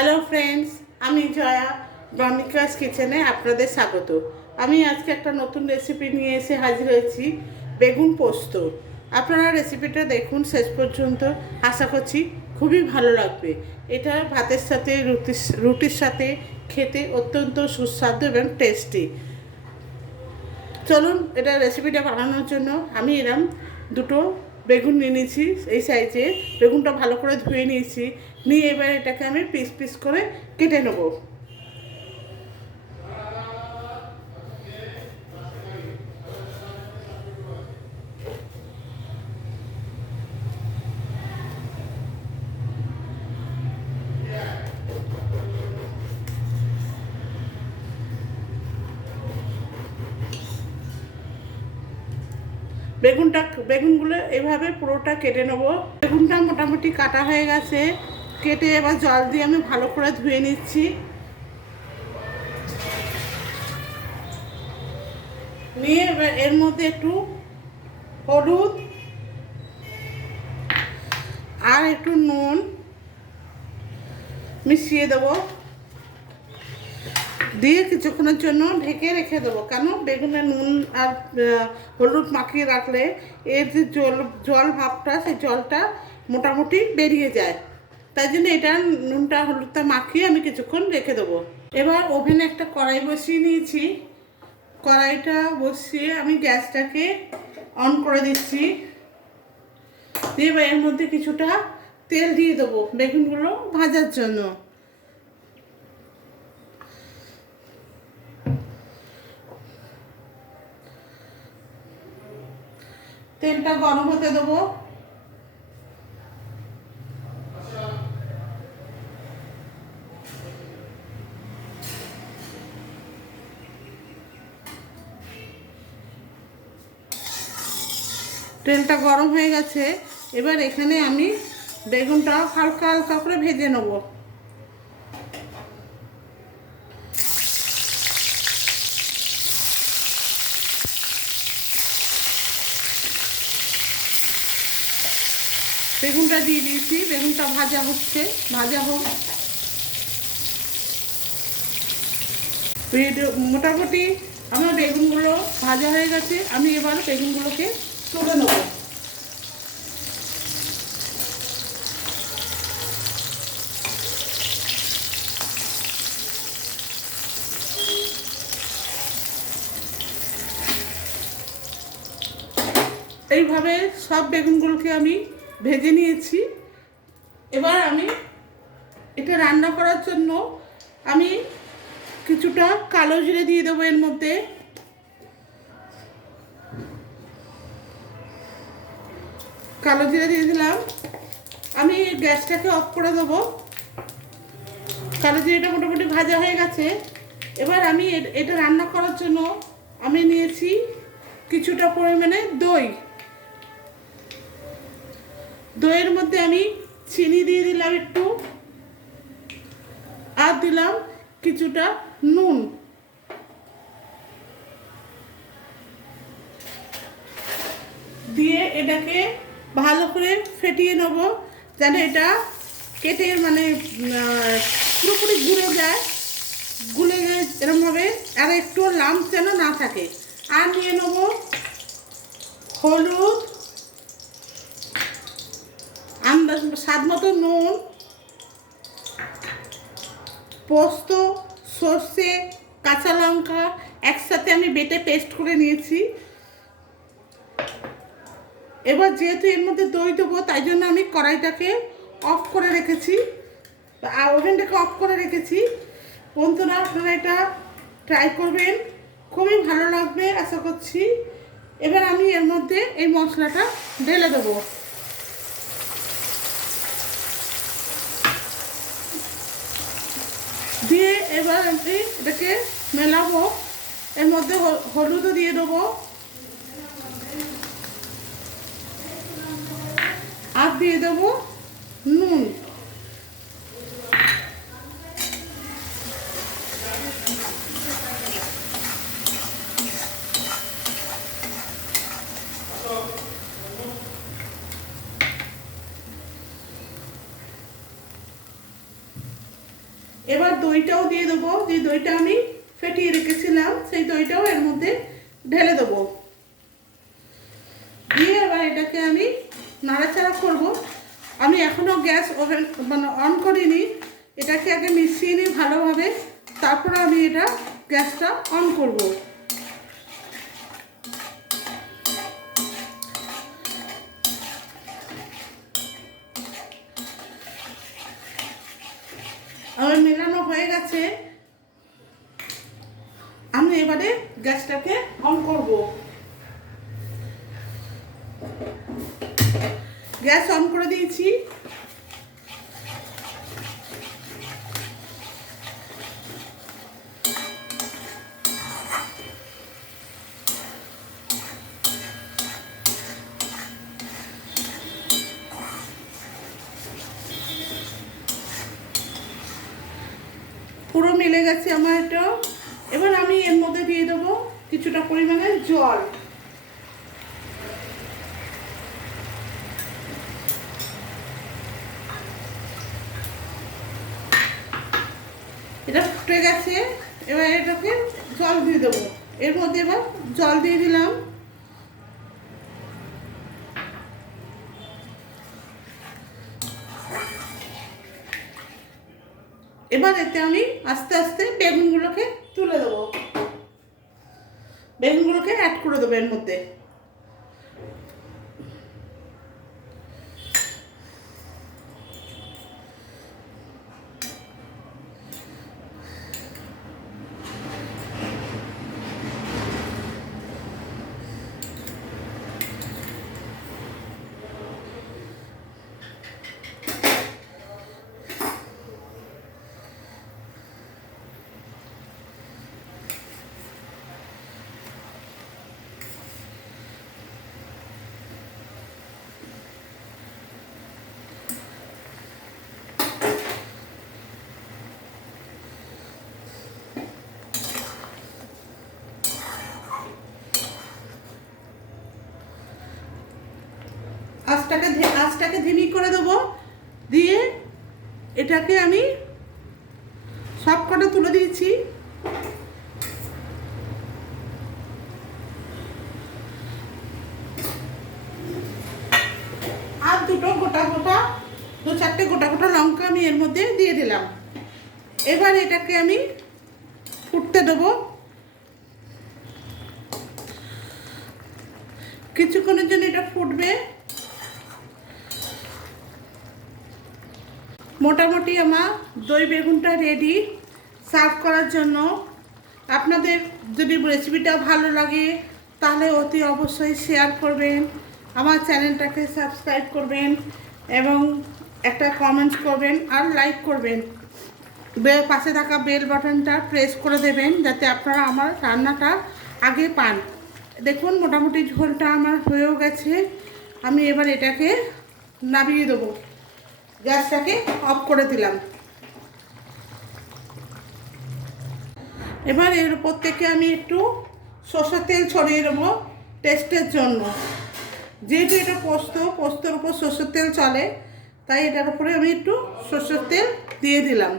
Hello friends, আমি জয়া ডনিকাস কিচেনে আপনাদের স্বাগত। আমি আজকে একটা নতুন রেসিপি নিয়ে এসে হাজির হয়েছি, বেগুন পোস্ত। আপনারা রেসিপিটা দেখুন শেষ পর্যন্ত, আশা করছি খুবই ভালো লাগবে। এটা ভাতের সাথে রুটির সাথে খেতে অত্যন্ত সুস্বাদু এবং টেস্টি। চলুন এটা রেসিপিটা বানানোর জন্য আমি এরম দুটো বেগুন নিয়ে নিয়েছি। এই সাইজে বেগুনটা ভালো করে ধুয়ে নিয়েছি, নিয়ে এবার এটাকে আমি পিস পিস করে কেটে নেব। বেগুনগুলো এভাবে পুরোটা কেটে নেব। বেগুনটা মোটামুটি কাটা হয়ে গেছে, কেটে এবার জল দিয়ে আমি ভালো করে ধুয়ে নিচ্ছি। নিয়ে এবার এর মধ্যে একটু হলুদ আর একটু নুন মিশিয়ে দেবো, দিয়ে কিছুক্ষণের জন্য ঢেকে রেখে দেবো। কেন, বেগুনে নুন আর হলুদ মাখিয়ে রাখলে এর যে জল ভাবটা, সেই জলটা মোটামুটি বেরিয়ে যায়। তাই জন্য এটা নুনটা হলুদটা মাখিয়ে আমি কিছুক্ষণ রেখে দেবো। এবার ওভেনে একটা কড়াই বসিয়ে নিয়েছি। কড়াইটা বসিয়ে আমি গ্যাসটাকে অন করে দিচ্ছি। দিয়ে এবার এর মধ্যে কিছুটা তেল দিয়ে দেবো বেগুনগুলো ভাজার জন্য। তেলটা গরম হতে দেবো। তেলটা গরম হয়ে গেছে, এবার এখানে আমি বেগুনটা হালকা হালকা করে ভেজে নেব। বেগুনটা দিয়ে দিয়েছি, বেগুনটা ভাজা হচ্ছে, ভাজা হোক। মোটামুটি আমার বেগুনগুলো ভাজা হয়ে গেছে, আমি এবার বেগুনগুলোকে তুলে নেব। এইভাবে সব বেগুনগুলোকে আমি ভেজে নিয়েছি। এবার আমি এটা রান্না করার জন্য আমি কিছুটা কালো জিরে দিয়ে দেবো এর মধ্যে। কালো জিরে দিয়ে দিলাম, আমি গ্যাসটাকে অফ করে দেবো। কালো জিরেটা মোটামুটি ভাজা হয়ে গেছে। এবার আমি এটা রান্না করার জন্য আমি নিয়েছি কিছুটা পরিমাণে দই। দইয়ের মধ্যে আমি চিনি দিয়ে দিলাম একটু, আর দিলাম কিছুটা নুন। দিয়ে এটাকে ভালো করে ফেটিয়ে নেব, যেন এটা কেটে পুরোপুরি গুলে যায়। গুলে গিয়ে এরকমভাবে, আর একটু লাম্প যেন না থাকে। আর নিয়ে নেব হলুদ, আন্দাজ স্বাদ মতো নুন, পোস্ত, সর্ষে, কাঁচা লঙ্কা একসাথে আমি বেটে পেস্ট করে নিয়েছি। এবার যেহেতু এর মধ্যে দই দেবো, তাই জন্য আমি কড়াইটাকে অফ করে রেখেছি, আর ওভেনটাকে অফ করে রেখেছি। বন্ধুরা, আপনারা এটা ট্রাই করবেন, খুবই ভালো লাগবে আশা করছি। এবার আমি এর মধ্যে এই মশলাটা ঢেলে দেবো। দিয়ে এবার আমি এটাকে মেলাবো। এর মধ্যে হলুদও দিয়ে দেবো, আর দিয়ে দেবো নুন। এবার দইটাও দিয়ে দেবো, যে দইটা আমি ফেটিয়ে রেখেছিলাম সেই দইটাও এর মধ্যে ঢেলে দেবো। দিয়ে এবার এটাকে আমি নাড়াচাড়া করব। আমি এখনও গ্যাস ওভেন অন করিনি, এটাকে আগে মিশিয়ে নিই ভালোভাবে, তারপরে আমি এটা গ্যাসটা অন করব। আমার মেলানো হয়ে গেছে, আমি এবারে গ্যাসটাকে অন করব। গ্যাস অন করে দিয়েছি। পুরো মিলে গেছে আমার এটা। এবার আমি এর মধ্যে দিয়ে দেবো কিছুটা পরিমাণে জল। এটা ফুটে গেছে, এবার এটাকে জল দিয়ে দেবো। এর মধ্যে এবার জল দিয়ে দিলাম। এবার এতে আমি আস্তে আস্তে বেগুনগুলোকে তুলে দেবো, বেগুনগুলোকে অ্যাড করে দেবো এর মধ্যে। আঁচটাকে ধিমি করে দেবো। দিয়ে এটাকে আমি সব কটা তুলে দিয়েছি। আর দু চারটে গোটা গোটা লঙ্কা আমি এর মধ্যে দিয়ে দিলাম। এবার এটাকে আমি ফুটতে দেবো। কিছুক্ষণের জন্য এটা ফুটবে। মোটামুটি আমার দই বেগুনটা রেডি সার্ভ করার জন্য। আপনাদের যদি রেসিপিটা ভালো লাগে তাহলে অতি অবশ্যই শেয়ার করবেন, আমার চ্যানেলটাকে সাবস্ক্রাইব করবেন এবং একটা কমেন্ট করবেন আর লাইক করবেন। পাশে থাকা বেল বাটনটা প্রেস করে দেবেন যাতে আপনারা আমার রান্নাটা আগে পান। দেখুন মোটামুটি ঝোলটা আমার হয়েও গেছে। আমি এবার এটাকে নামিয়ে দেবো। গ্যাসটাকে অফ করে দিলাম। এবার এর উপর থেকে আমি একটু সরষের তেল ছড়িয়ে দেবো টেস্টের জন্য। যেহেতু এটা পোস্তর উপর সরষের তেল চলে, তাই এটার উপরে আমি একটু সরষের তেল দিয়ে দিলাম।